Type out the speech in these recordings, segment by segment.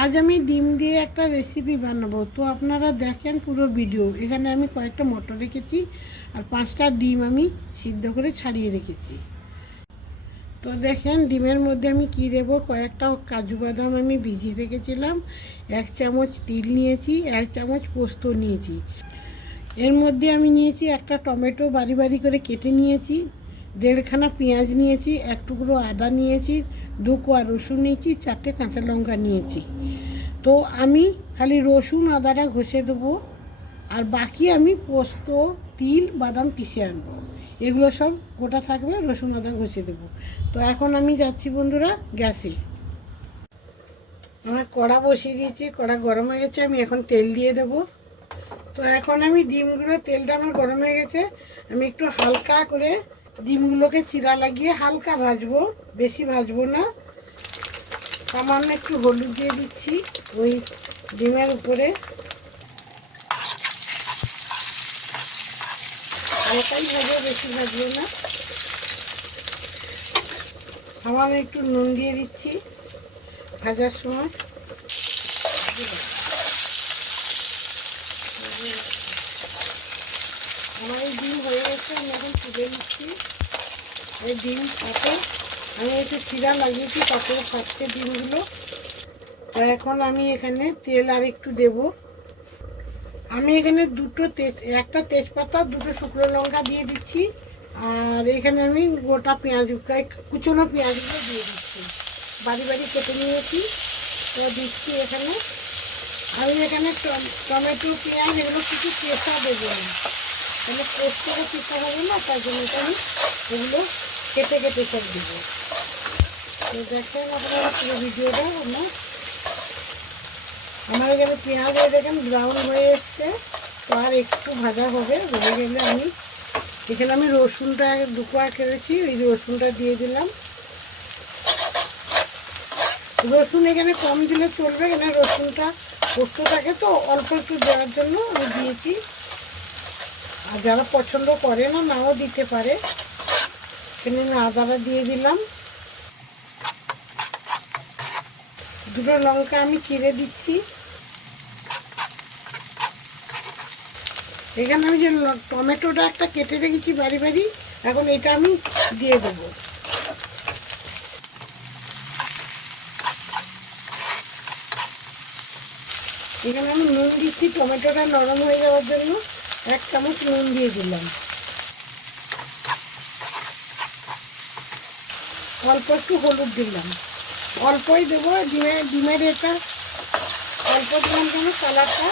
আজ আমি ডিম দিয়ে একটা রেসিপি বানাবো, তো আপনারা দেখেন পুরো ভিডিও। এখানে আমি কয়েকটা মটর রেখেছি আর 5টা ডিম আমি সিদ্ধ করে ছাড়িয়ে রেখেছি। তো দেখেন ডিমের মধ্যে আমি কি দেবো। কয়েকটা কাজু বাদাম আমি ভিজিয়ে রেখেছিলাম, 1 চামচ তিল নিয়েছি, 1 চামচ পোস্ত নিয়েছি। এর মধ্যে আমি নিয়েছি একটা টমেটো বারি বারি করে কেটে নিয়েছি, 1.5খানা পেঁয়াজ নিয়েছি, 1 টুকরো আদা নিয়েছি, 2 কোয়া রসুন নিয়েছি, 4টে কাঁচা লঙ্কা নিয়েছি। তো আমি খালি রসুন আদাটা ঘষে দেবো, আর বাকি আমি পোস্ত তিল বাদাম পিষে আনবো। এগুলো সব গোটা থাকবে, রসুন আদা ঘষে দেবো। তো এখন আমি যাচ্ছি বন্ধুরা গ্যাসে। আমার কড়া বসিয়ে দিয়েছি, কড়া গরম হয়ে গেছে, আমি এখন তেল দিয়ে দেবো। তো এখন আমি ডিমগুলো, তেলটা আমার গরম হয়ে গেছে, আমি একটু হালকা করে ডিমগুলোকে চিরা লাগিয়ে হালকা ভাজবো, বেশি ভাজবো না। সামান্য একটু হলুদ দিয়ে দিচ্ছি ওই ডিমের উপরে, হালকাই ভাজবো, বেশি ভাজবো না। সামান্য একটু নুন দিয়ে দিচ্ছি ভাজার সময়। আমার এই ডিম হয়ে গেছে, আমি এখন তুলে নিচ্ছি। এই ডিম সাথে আমি একটু চিরা লাগিয়েছি, তারপরে ফাটছে ডিমগুলো। তো এখন আমি এখানে তেল আর একটু দেব। আমি এখানে একটা তেজপাতা, 2টো শুকনো লঙ্কা দিয়ে দিচ্ছি। আর এখানে আমি গোটা পেঁয়াজ, কুচনো পেঁয়াজগুলো দিয়ে দিচ্ছি, বাড়ি বাড়ি কেটে নিয়েছি। তো দিচ্ছি এখানে। আমি এখানে টমেটো পেঁয়াজ এগুলো কিছু পেঁচা দেবো না, মানে পোস্তটা পিঠা হবে না, তার জন্য আমি এগুলো কেটে কেটে সব দেবো। তো দেখেন আপনারা পুরো ভিডিওটা। আমার এখানে পেঁয়াজ দেখেন ব্রাউন হয়ে এসছে, তো আর একটু ভাজা হবে, হয়ে গেলে আমি এখানে আমি রসুনটা 2 কোয়া কেটেছি, ওই রসুনটা দিয়ে দিলাম। রসুন এখানে কম দিলে চলবে, এখানে রসুনটা পোস্ত থাকে তো অল্প একটু দেওয়ার জন্য আমি দিয়েছি। আর যারা পছন্দ করে না, নাও দিতে পারে। এখানে আমি আদাটা দিয়ে দিলাম, 2টো লঙ্কা আমি চিড়ে দিচ্ছি। এখানে আমি যে টমেটোটা একটা কেটে রেখেছি বাড়ি বাড়ি, এখন এটা আমি দিয়ে দেবো। এখানে আমি নুন দিচ্ছি, টমেটোটা নরম হয়ে যাওয়ার জন্য 1 চামচ নুন দিয়ে দিলাম। অল্প একটু হলুদ দিলাম, অল্পই দেবো। ডিমের এটা অল্প দিলাম কেন, কালারটা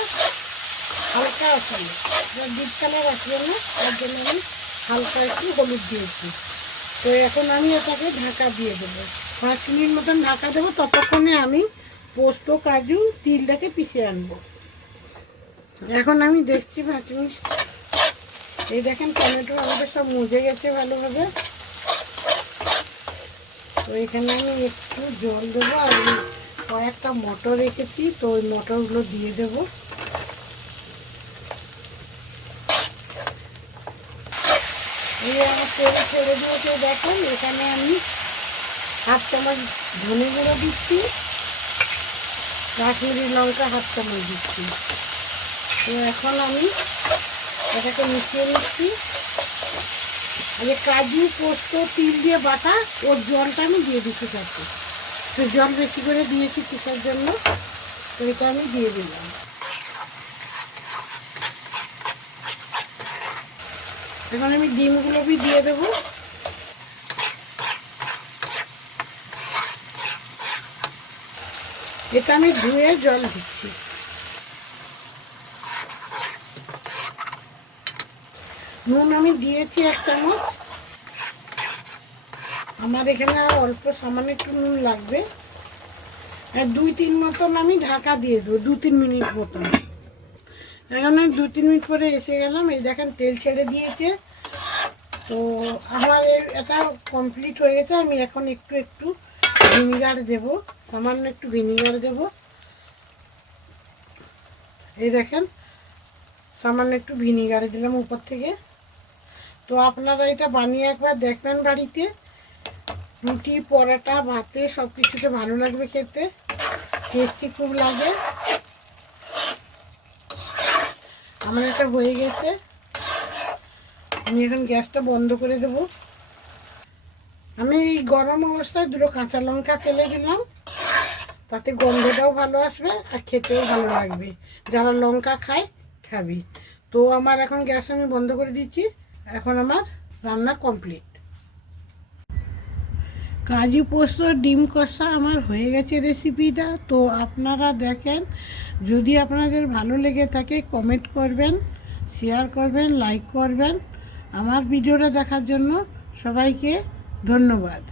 হালকা আসলে, ডিপ কালার আসবে না, তার জন্য আমি হালকা একটু হলুদ দিয়েছি। তো এখন আমি এটাকে ঢাকা দিয়ে দেবো, 5 মিনিট মতন ঢাকা দেবো। ততক্ষণে আমি পোস্ত কাজু তিলটাকে পিষে আনবো। এখন আমি দেখছি 5 মিনিট। এই দেখেন টমেটো আমাদের সব মজে গেছে ভালোভাবে। তো এখানে আমি একটু জল দেবো, আর কয়েকটা মটর রেখেছি, তো ওই মটরগুলো দিয়ে দেবো। এই আমার তেল ছেড়ে দিয়েছে দেখেন। এখানে আমি 1/2 চামচ ধনে গুঁড়ো দিচ্ছি, কাশ্মীরি লঙ্কা 1/2 চামচ দিচ্ছি। তো এখন আমি এটাকে মিশিয়ে নিচ্ছি। আর যে কাজু পোস্ত তিল দিয়ে বাটা, ওর জলটা আমি দিয়ে দিচ্ছি সাথে। তো জল বেশি করে দিয়েছি কিসের জন্য, তো এটা আমি দিয়ে দিলাম। এখন আমি ডিমগুলো দিয়ে দেবো। এটা আমি ধুয়ে জল দিচ্ছি। নুন আমি দিয়েছি 1 চামচ। আমার এখানে আর অল্প সামান্য একটু নুন লাগবে। আর 2-3 মতন আমি ঢাকা দিয়ে দেবো, 2-3 মিনিট মতন। এখন আমি 2-3 মিনিট পরে এসে গেলাম। এই দেখেন তেল ছেড়ে দিয়েছে। তো আমার এটা কমপ্লিট হয়ে গেছে। আমি এখন একটু একটু ভিনিগার দেব, সামান্য একটু ভিনিগার দেব। এই দেখেন সামান্য একটু ভিনিগার দিলাম উপর থেকে। তো আপনারা এটা বানিয়ে একবার দেখবেন বাড়িতে, রুটি পরোটা ভাতে সব কিছুতে ভালো লাগবে খেতে। টেস্টি খুব লাগে। আমার এটা হয়ে গেছে, আমি এখন গ্যাসটা বন্ধ করে দেব। আমি এই গরম অবস্থায় দুটো কাঁচা লঙ্কা ফেলে দিলাম, তাতে গন্ধটাও ভালো আসবে আর খেতেও ভালো লাগবে, যারা লঙ্কা খায় খাবি। তো আমার এখন গ্যাস আমি বন্ধ করে দিচ্ছি। এখন আমার রান্না কমপ্লিট। কাজু পোস্ত ডিম কষা আমার হয়ে গেছে রেসিপিটা। তো আপনারা দেখেন, যদি আপনাদের ভালো লেগে থাকে কমেন্ট করবেন, শেয়ার করবেন, লাইক করবেন। আমার ভিডিওটা দেখার জন্য সবাইকে ধন্যবাদ।